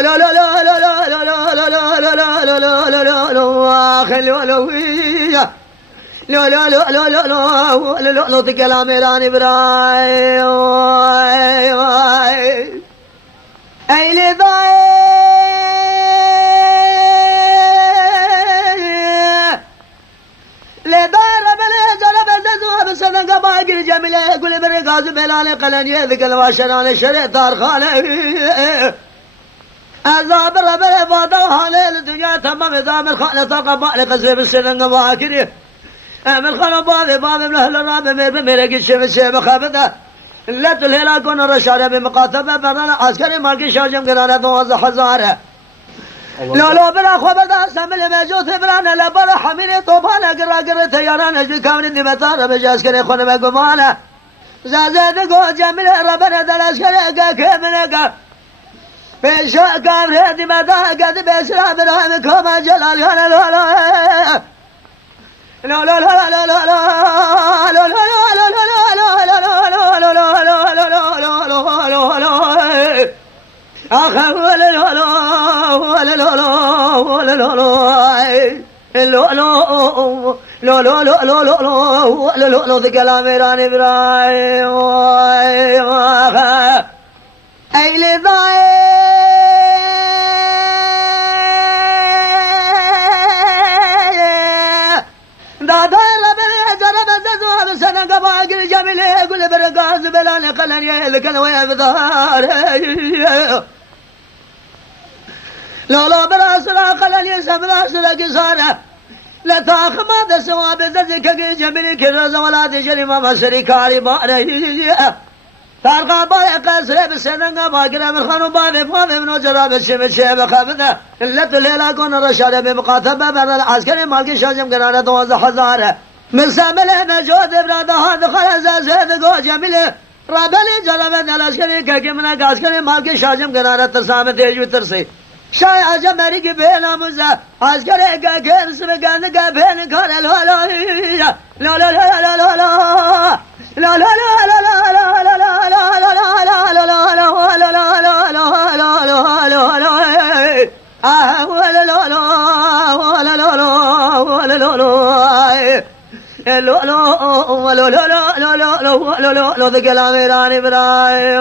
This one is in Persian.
لا لا لا لا لا لا لا لا لا لا لا لا لا لا لا لا خلوا لوية لا لا لا لا لا لا لا لا لا تكلم إيراني براي أي لذاي لدار بلا جرب الزوج بسنة قبائل جميلة كل برقاز بلال قلني ذيك الواشران شريط دار خاله عذاب ربنا فاضوا حالي الدنيا تمام إذا من خالة قبائل قصير بالسنة قبائل من خلوا بعض من أهل الرابع بميرك الشمس مخافته لا تلهلا كون الرشارة بمقاطبة برنا عسكري مالكي شاجم قرانا 12,000 لا بلا خبر سامل موجود برانا لا بلا حميني طوبانا قرا تياران اجل كامل النبتار بجاسكري خون مقبانا زازاد قو جميل ربنا دل عسكري كامل بشاء كامل هدي مدى قد بسرع برام كما جلال لا لا لا لا لا لا لا لا لا لا قل برقاز بلاني قلني لك الويا بظهار لا براس لا قلني سبلا سلك صار لا تاخ ما دسوا بزك جميل كرز ولا تجري ما مسري كاري باري تارقا باي قصر بسنن باقر من خانو باب فاهم من جراب الشمس بخبده لا تليلا كون رشاد بمقاتبه بر العسكري مالك شاجم قرانه 12,000 من سامل مجود براد هذا خلاص زاد قو جميل رابلي جلبه العسكري كمنا عسكري مالك شاجم قرانه ترسام تيجو ترسي شاي عجم مريك بينا مزا عسكري كير سرقان كبين كار لا لا لا لا لا لا لا لا لا لا لا لا ذكر الأميران براي